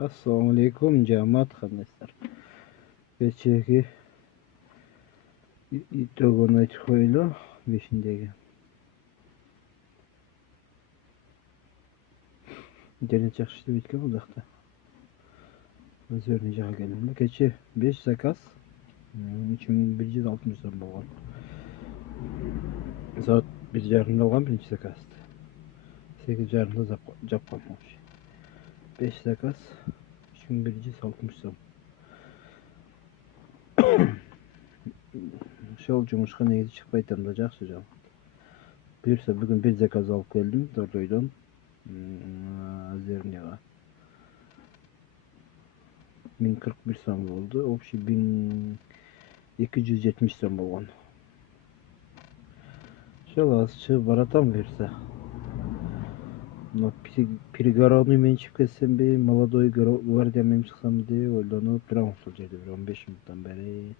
Assalomu alaykum jamoat qandaysizlar? Kechagi итогini aytib qo'yaylik 5-dagi. Internet yaxshi ishlab ketgan bu yoqda. O'zimni joyga keldim. Kecha 5 zakaz 3160 so'm bo'lgan. Soat 1:30 olgan birinchi zakazdi. 8:30da jab qo'ymoqchi. 5 zakaz 3160 so'm. Şol жұмышқа негізі шықпайтын да жақсы жам. Бұйырса бүгін bir zakaz алып келдім Тордойдан Озерняға. 1041 сом болды. Общий 1270 сом болған. Шол азчы баратам бұйырса. Но перегородный шығып кетсем бе, молодой гвардиямен шықсам де ойланып тұрамын сол жерде 15 минуттан бері.